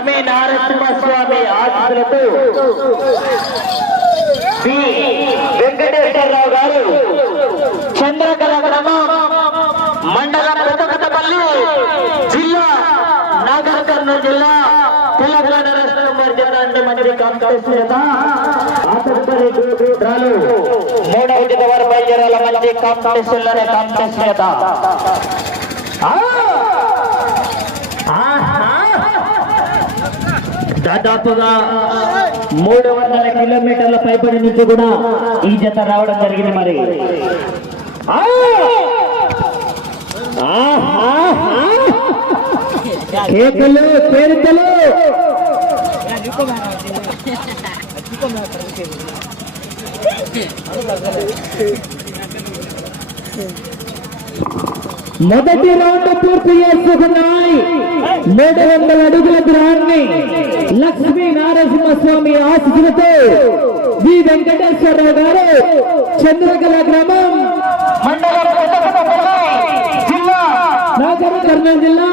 లక్ష్మీ నారసింహస్వామి ఆశీస్సులతో శ్రీ వెంకటేశ్వరరావు గారు చంద్రకళ గ్రామం మండలం జిల్లా నాగర్ కర్నూలు జిల్లా తెలంగాణ రాష్ట్రం వర్జనాన్ని మంచి కాంపిటీషన్ చేత మూడవ జిల్లా వారు బయలుదేరాల మంచి కాంపిటీషన్లోనే కాంపిటీషన్ దాదాపుగా మూడు వందల కిలోమీటర్ల పైబడి నుంచి కూడా ఈ జత రావడం జరిగింది మరి. కేకలు పేరుకలు. Thank you. మొదటి రౌండ్ పూర్తి చేసుకున్నాయి. మూడు వందల అడుగుల దూరాన్ని లక్ష్మీ నారసింహస్వామి ఆశీస్సులతో వి వెంకటేశ్వరరావు గారు చంద్రకళ గ్రామం కర్నూలు జిల్లా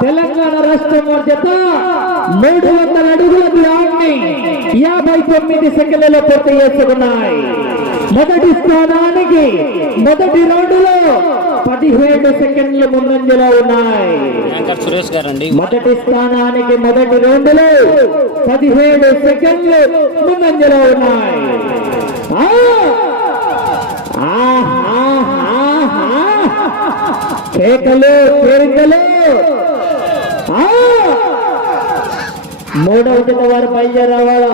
తెలంగాణ రాష్ట్రం జత మూడు వందల అడుగుల దూరాన్ని యాభై తొమ్మిది సెకండ్లలో పూర్తి చేసుకున్నాయి. మొదటి స్థానానికి మొదటి రౌండ్లో పదిహేడు సెకండ్లు ముందంజలో ఉన్నాయి. సురేష్ గారండి. మొదటి స్థానానికి మొదటి రౌండ్లో పదిహేడు సెకండ్లు ముందంజలో ఉన్నాయి! కేకలు కేరికలు ఆ! మూడవ జత వారు బయలుదేరావాల?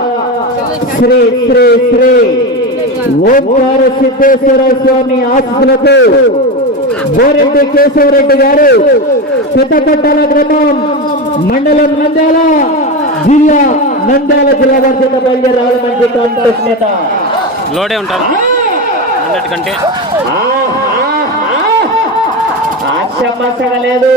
శ్రీ శ్రీ శ్రీ. ఓంకార సిద్ధేశ్వర స్వామి ఆశీస్సులతో బోరెడ్డి కేశవరెడ్డి గారు పెద్దపట్టాల గ్రామం మండలం నంద్యాల జిల్లా నంద్యాల జిల్లా వారి జత బయలుదేరావాల మంచి కాంపిటీషన్ నేత లోడే ఉంటారు అన్నట్టుకంటే ఆశమసగా లేదు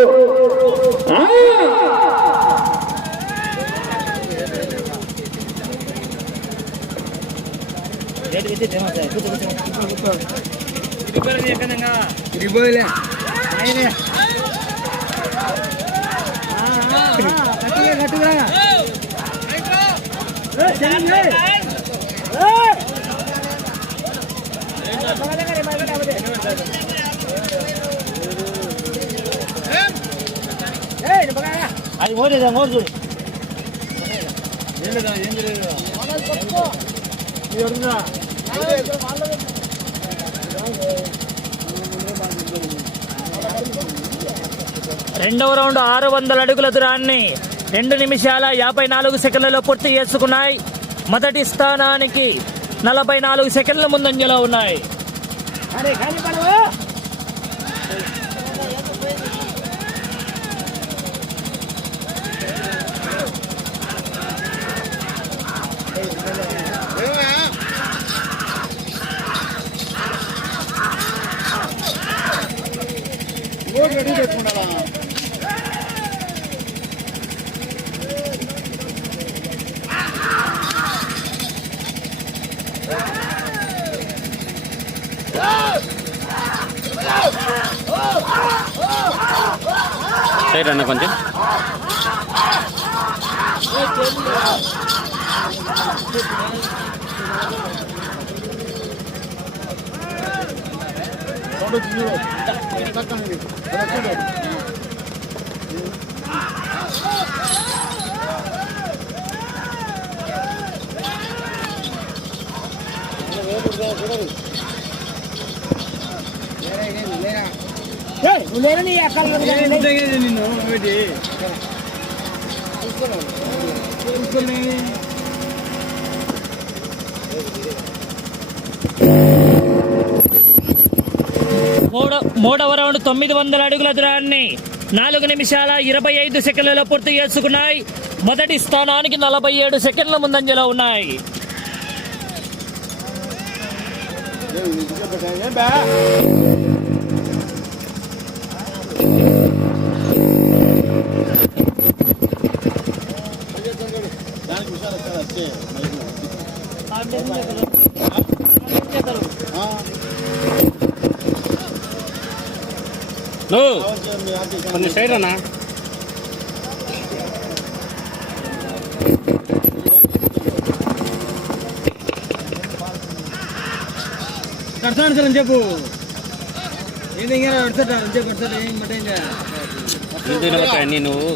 ఆ! అది పోలేదా మోజు రెండవ రౌండ్ ఆరు వందల అడుగుల దూరాన్ని రెండు నిమిషాల యాభై నాలుగు సెకండ్లలో పూర్తి చేసుకున్నాయి. మొదటి స్థానానికి నలభై నాలుగు సెకండ్ల ముందంజలో ఉన్నాయి. ಹೋಗಿ ರೆಡಿ ಬೇಕುಂಡಲ್ಲ సైడ్ అన్న కొంచెం Thank you. లేరని అక్కడ నిన్ను ఒకటి చూసుకున్నాను చూసుకున్నా మూడో మూడవ రౌండ్ తొమ్మిది వందల అడుగుల దూరాన్ని నాలుగు నిమిషాల ఇరవై ఐదు సెకండ్లలో పూర్తి చేసుకున్నాయి. మొదటి స్థానానికి నలభై ఏడు సెకండ్ల ముందంజలో ఉన్నాయి. కొంచెం సైడ్ అన్నా కడతాను సార్ అని చెప్పు. ఏంటి ఇంకా కడతాడు అని చెప్పు కడతాడు ఏం నిలబడతాయి నువ్వు.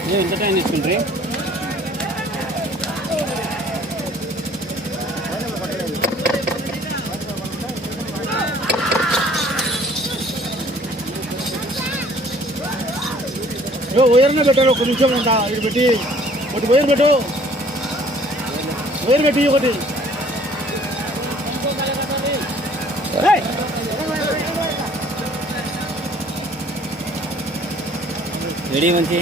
నువ్వు ఎంత టైం తీసుకుంటారు వైర్నే పెట్టారు ఒక నిమిషం అంట ఇది పెట్టి. ఒకటి వైర్ పెట్టు. వైర్ పెట్టి ఒకటి. రెడీ మంచి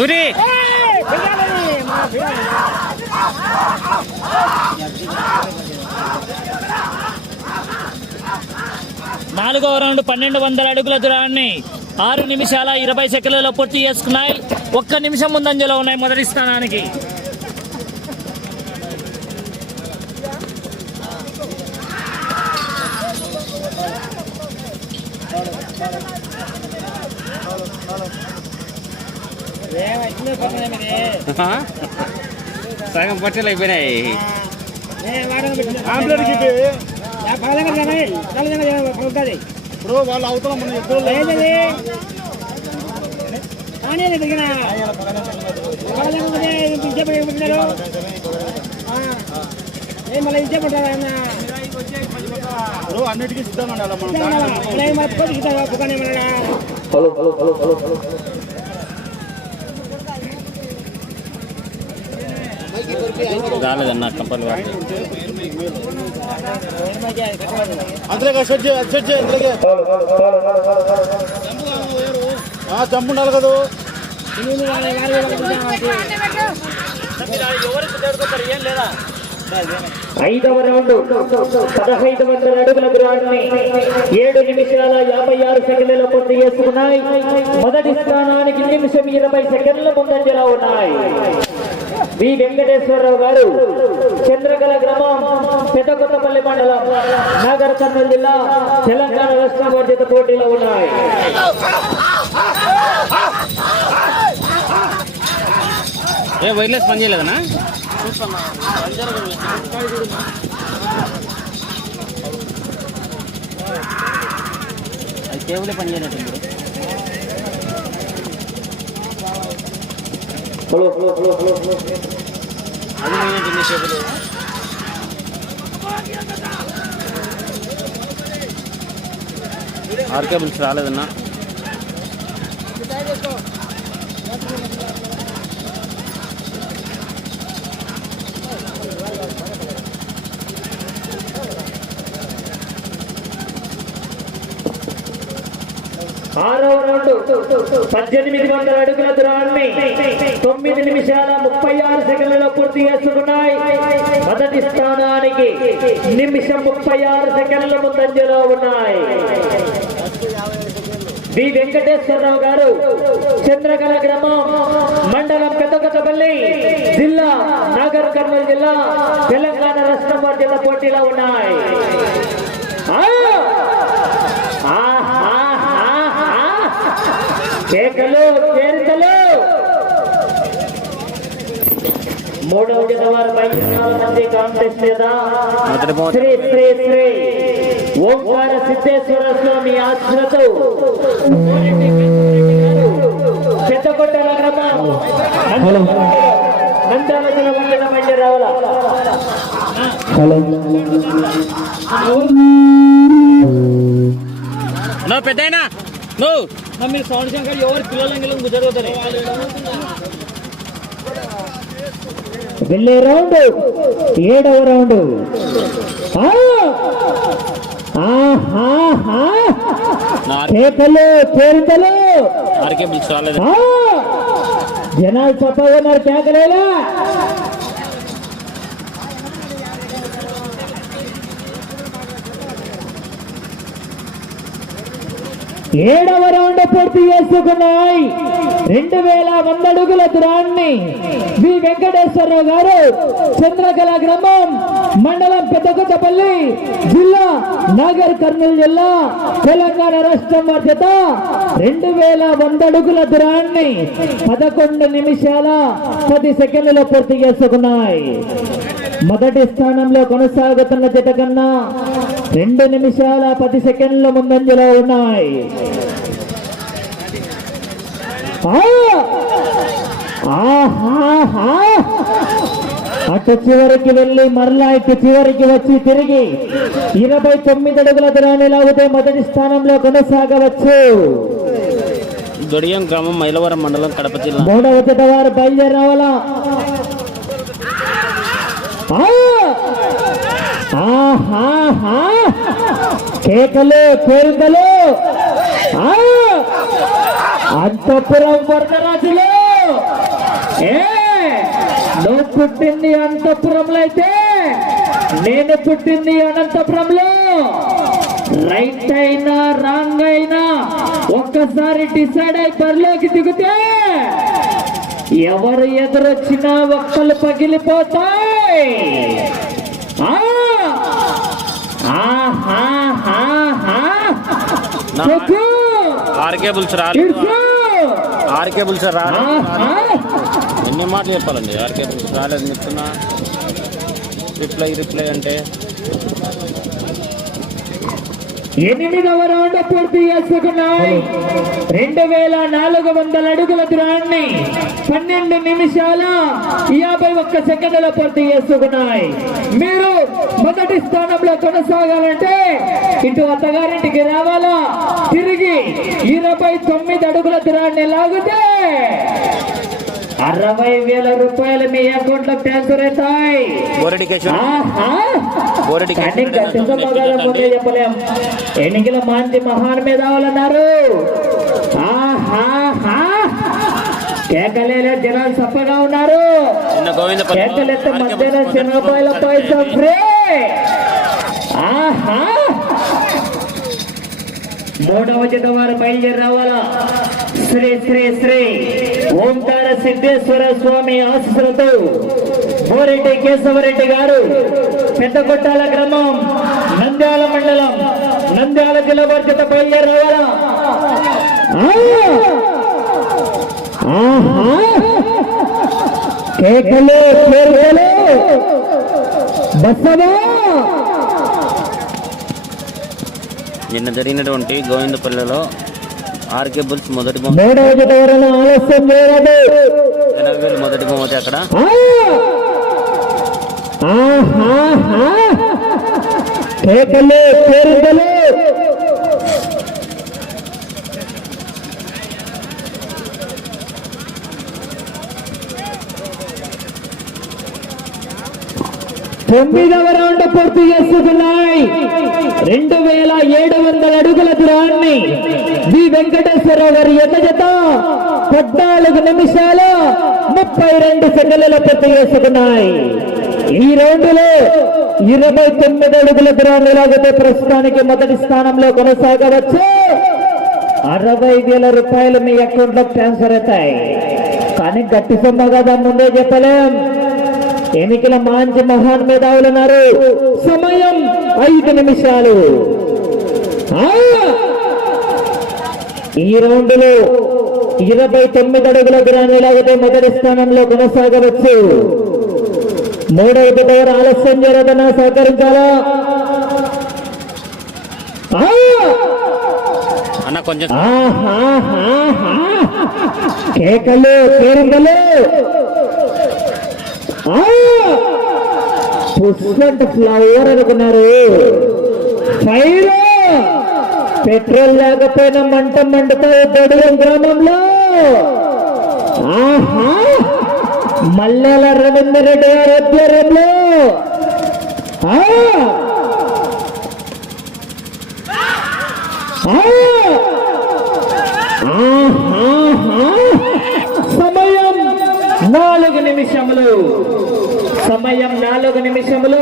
సూరి నాలుగవ రౌండ్ పన్నెండు వందల అడుగుల దూరాన్ని ఆరు నిమిషాల ఇరవై సెకండ్లలో పూర్తి చేసుకున్నాయి. ఒక్క నిమిషం ముందంజలో ఉన్నాయి మొదటి స్థానానికి. సగం పట్టెలు అయిపోయినాయి ఇప్పుడు వాళ్ళు అవతల మన ఎప్పుడు ఇప్పుడు అన్నిటికీ సిద్ధంగా ఉండాలి మనం రాలేదన్న కంపల్ అందులోకి సెట్ చేయి సెట్ అందులోకి జంపు ఉండాలి కదా. ఐదవ రౌండ్ పదహైదు వందల అడుగుల దూరాన్ని ఏడు నిమిషాల యాభై ఆరు సెకండ్లలో పూర్తి చేసుకున్నాయి. మొదటి స్థానానికి నిమిషం ఇరవై సెకండ్ల ముందంజలో ఉన్నాయి. వి వెంకటేశ్వరరావు గారు చంద్రకళ గ్రామం పెద్దకొత్తపల్లి మండలం నాగర్ కర్నూలు జిల్లా తెలంగాణ రాష్ట్ర బాధ్యత పోటీలో ఉన్నాయి. ఏ వైర్లెస్ పని చేయలేదనా? అది కేబులే పని చేయనట్టుంది. Hello hello hello hello hello అది పోయినట్టు ఎన్ని సేపులు ఆర్కే బుల్స్ రాలేదన్నా ఆరవ రౌండ్ పద్దెనిమిది వందల అడుగుల దూరాన్ని తొమ్మిది నిమిషాల ముప్పై ఆరు సెకండ్లలో పూర్తి చేసుకున్నాయి మొదటి స్థానానికి నిమిషం ముప్పై ఆరు సెకండ్ల ముందంజలో ఉన్నాయి. వి వెంకటేశ్వరరావు గారు చంద్రకళ గ్రామం మండలం పెద్దకొత్తపల్లి జిల్లా నాగర్ కర్నూలు జిల్లా తెలంగాణ రాష్ట్రం వారి జిల్లా పోటీలో ఉన్నాయి. ఆ! కేకలు చేరికలు మూడవ జత వారు మంది కాంటెస్ట్ బహుమతి. శ్రీ శ్రీ శ్రీ. ఓంకార సిద్ధేశ్వర స్వామి ఆశ్రతో. గ్రామం మండల మండి రావాల? నువ్వు పెద్దయినా. నువ్వు మీరు సౌండ్ శంకర్ ఎవరు పిల్లలు జరుగుతారు వెళ్ళే రౌండ్. ఏడవ రౌండ్. ఆ! ఆహాహా! నా కేకలు చేరికలు ఆర్కే బుల్స్ రాలేదు ఆ! జనాలు చెప్పన్నారు కేకలేలా ఏడవ రౌండ్ పూర్తి చేసుకున్నాయి. రెండు వేల వంద అడుగుల దూరాన్ని వి వెంకటేశ్వరరావు గారు చంద్రకళ గ్రామం మండలం పెద్దకొత్తపల్లి జిల్లా నాగర్ కర్నూలు జిల్లా తెలంగాణ రాష్ట్రం బాధ్యత రెండు వేల వంద అడుగుల దూరాన్ని పదకొండు నిమిషాల పది సెకండ్లలో పూర్తి చేసుకున్నాయి. మొదటి స్థానంలో కొనసాగుతున్న జత కన్నా రెండు నిమిషాల పది సెకండ్ల ముందంజలో ఉన్నాయి! అటు చివరికి వెళ్ళి మరలా ఇటు చివరికి వచ్చి తిరిగి ఇరవై తొమ్మిది అడుగుల దూరాన్ని లాగితే మొదటి స్థానంలో కొనసాగవచ్చు దొడియం గ్రామం మైలవరం మండలం కడప జిల్లా మూడవ జత వారు బయలుదేరి రావాలా ఆ! ఆహాహా! కేకలు కోరికలు ఆ! అంతపురం వరదరాజులు. ఏ నువ్వు పుట్టింది అంతపురంలో అయితే నేను పుట్టింది అనంతపురంలో. రైట్ అయినా రాంగ్ అయినా ఒక్కసారి డిసైడ్ అయి పరిలోకి దిగితే ఎవరు ఎదురొచ్చినా ఒక్కలు పగిలిపోతాయి. ఆర్కే బుల్స్ రాలేదు ఇడుచు! RK bulls! ఎన్ని మాటలు చెప్పాలండి? ఆర్కే బుల్స్ రాలేదు చెప్తున్నా రిప్లై రిప్లై అంటే? ఎనిమిదవ రౌండ్ పూర్తి చేసుకున్నాయి. రెండు వేల నాలుగు వందల అడుగుల దూరాన్ని పన్నెండు నిమిషాల యాభై ఒక్క సెకండ్ల పూర్తి చేసుకున్నాయి. మీరు మొదటి స్థానంలో కొనసాగాలంటే ఇటు అత్తగారింటికి రావాలా? తిరిగి ఇరవై తొమ్మిది అడుగుల దూరాన్ని లాగితే అరవై వేల రూపాయలు మీ అకౌంట్లో ట్రాన్స్ఫర్ అవుతాయి ఆహా! ఎన్నికల మాంతి మహాన్ మీద ఆహాహా! కేకలేలే జనాలు సప్పగా ఉన్నారు. కేకలెత్త మధ్యలో చిన్నపాయల పైసా ఫ్రీ. ఆహా! మూడవ జత వారు బయలుదేరి రావాలా? శ్రీ శ్రీ శ్రీ ఓంకార సిద్ధేశ్వర స్వామి ఆశీస్సులతో బోరెడ్డి కేశవరెడ్డి గారు పెద్దకొట్టాల గ్రామం నంద్యాల మండలం నంద్యాల జిల్లా జత బయలుదేరి రావాలా! కేకలు కేకలు. బసవా నిన్న జరిగినటువంటి గోవిందపల్లిలో ఆర్కే బుల్స్ మొదటి మొదటి బహుమతి అక్కడ! ఆహాహా! కేకలు. తొమ్మిదవ రౌండ్ పూర్తి చేసుకున్నాయి. రెండు వేల ఏడు వందల అడుగుల దూరాన్ని వి వెంకటేశ్వరరావు గారి ఎత జత పద్నాలుగు నిమిషాల ముప్పై రెండు సెకండ్లలో పూర్తి చేసుకున్నాయి. ఈ రౌండ్లో ఇరవై తొమ్మిది అడుగుల దూరాన్ని లాగితే ప్రస్తుతానికి మొదటి స్థానంలో కొనసాగవచ్చు. అరవై వేల రూపాయలు మీ అకౌంట్లో ట్రాన్స్ఫర్ అవుతాయి. కానీ గట్టి సొమ్మ కదా ముందే చెప్పలేం. ఎన్నికల మంచి మహాన్ మేధావులు ఉన్నారు సమయం ఐదు నిమిషాలు! ఈ రౌండ్లో ఇరవై తొమ్మిది అడుగుల దూరాన్ని లాగితే మొదటి స్థానంలో కొనసాగవచ్చు మూడవ దగ్గర ఆలస్యం చేయలేదన్నా సహకరించాలా! అన్న కొంచెం. కేకలు కేరిందలు ఆ! పుష్పంట ఫ్లవర్ అనుకున్నారు. ఫైర్ పెట్రోల్ లేకపోయినా మంట మంటతో దడుగం గ్రామంలో. ఆహా! మల్లెల రవీందర్ రెడ్డి గారి ఆధ్వర్యంలో. సమయం నాలుగు నిమిషములు. సమయం నాలుగు నిమిషములు!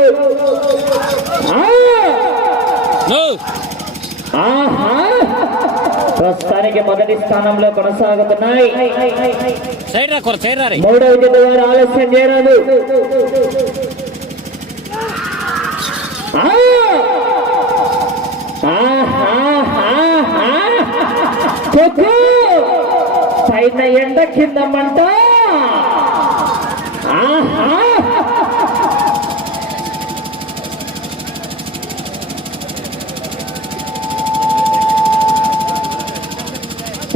ఆహా! ప్రస్తుతానికి మొదటి స్థానంలో కొనసాగుతున్నాయి. మూడవ జత వారు ఆలస్యం చేయరాదు! పైన ఎండ కింద మంట. ఆహా!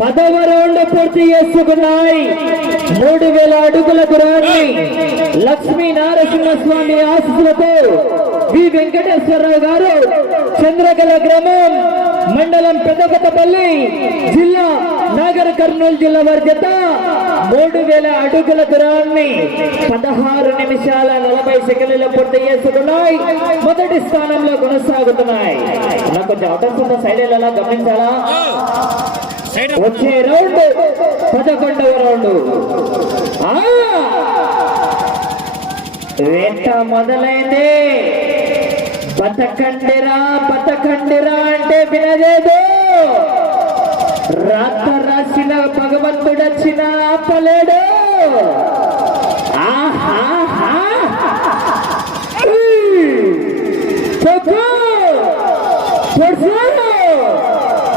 పదవ రౌండ్ పూర్తి చేసుకున్నాయి. మూడు వేల అడుగుల దూరాన్ని లక్ష్మీ నారసింహస్వామి ఆశీస్సులతో వి వెంకటేశ్వరరావు గారు చంద్రగల గ్రామం మండలం పెద్దకొత్తపల్లి జిల్లా నాగర్ కర్నూలు జిల్లా వారి జత మూడు వేల అడుగుల దూరాన్ని పదహారు నిమిషాల నలభై సెకండ్లలో పూర్తి చేసుకున్నాయి. మొదటి స్థానంలో కొనసాగుతున్నాయి. నాకు కొంచెం అవకాశం సైడ్ వెళ్ళాలా గమనించాలా? వచ్చే రౌండ్ పదకొండవ రౌండ్. వెంట వేట బతకండిరా బతకండిరా అంటే వినలేదు. రాత రాసిన భగవంతుడొచ్చిన ఆపలేడు. ఆహా కొక్కు!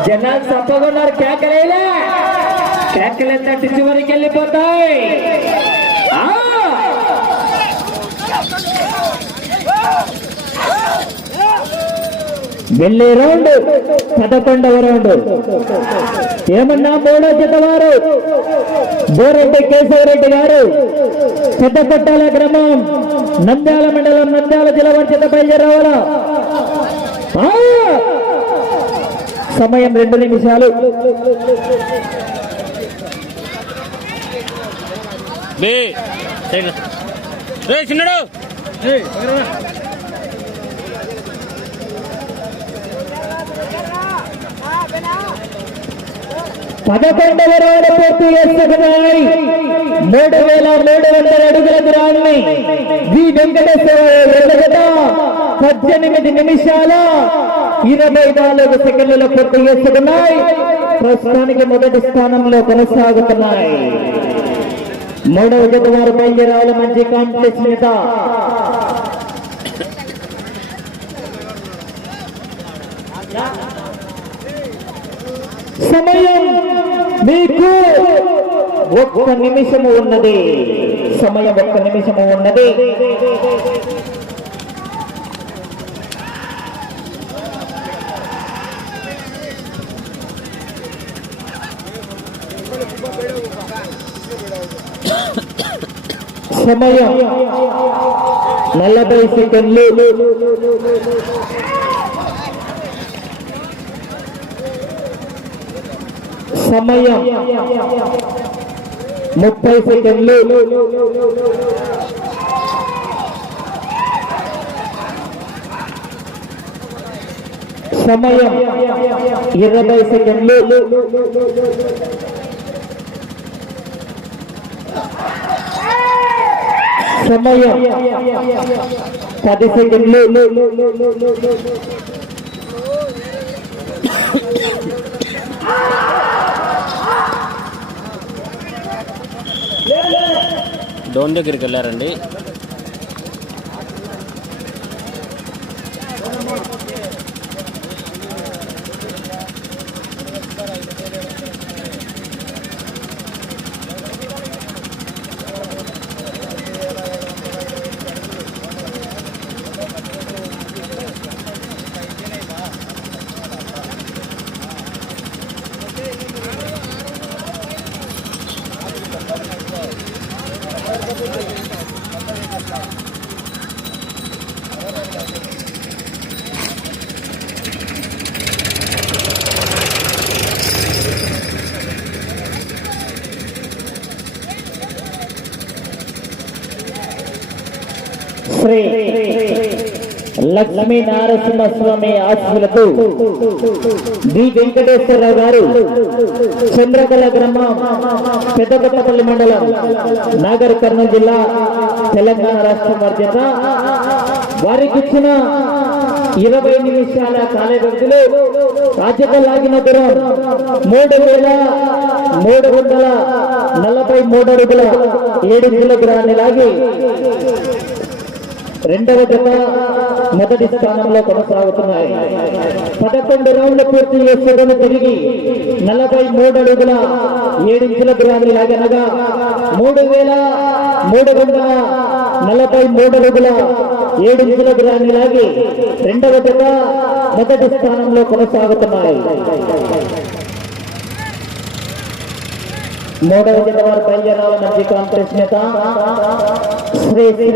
జనాలు తప్పకున్నారు కేకలేలా. కేకలేందంటే చివరికి వెళ్ళిపోతాయి. వెళ్ళే రౌండ్ పదకొండవ రౌండ్. ఏమన్నా మూడో జత వారు? బోరెడ్డి కేశవరెడ్డి గారు పెద్ద గ్రామం నంద్యాల మండలం నంద్యాల జిల్లా వారి చేత బయలుదేరవాలా సమయం రెండు నిమిషాలు. చిన్నడు. పదకొండవ రౌండ్ పూర్తి చేసుకున్నాయి మూడు వేల మూడు వందల అడుగుల దూరాన్ని వి వెంకటేశ్వర పద్దెనిమిది నిమిషాల ఇరవై నాలుగు సెకండ్లలో పూర్తి చేసుకున్నాయి ప్రస్తుతానికి మొదటి స్థానంలో కొనసాగుతున్నాయి. మూడవ జత వారు బయలుదేరాలి మంచి కాంటెస్ట్ మీద. సమయం మీకు ఒక్క నిమిషము ఉన్నది. సమయం ఒక్క నిమిషము ఉన్నది. సమయం నలభై సెకండ్లు సమయం ముప్పై సెకండ్లు సమయం ఇరవై సెకండ్లు సమయం. పది సెకండ్లు. డోన్ దగ్గరికి వెళ్ళారండి శ్రీ లక్ష్మీ నారసింహస్వామి ఆశీస్సులతో డి వెంకటేశ్వరరావు గారు చంద్రకళ గ్రామం పెద్దకొత్తపల్లి మండలం నాగర్ కర్నూలు జిల్లా తెలంగాణ రాష్ట్రం వర్జత వారికి ఇచ్చిన ఇరవై నిమిషాల కాల వ్యవధిలో రాజ్యత దూరం మూడు వేల మూడు వందల నలభై మూడు అడుగుల ఏడు కిలోగ్రాన్ని లాగి రెండవ జత మొదటి స్థానంలో కొనసాగుతున్నాయి. పదకొండు రౌండ్లు పూర్తి చేసుకుని తిరిగి నలభై మూడు అడుగుల ఏడించుల దూరాన్ని లాగనగా మూడు వేల మూడు వందల నలభై మూడు అడుగుల ఏడించుల దూరాన్ని లాగి రెండవ జత మొదటి స్థానంలో కొనసాగుతున్నాయి. మూడవ జత వారు బయలుదేరాలన్న శ్రీ కాంగ్రెస్ నేత శ్రీ శ్రీ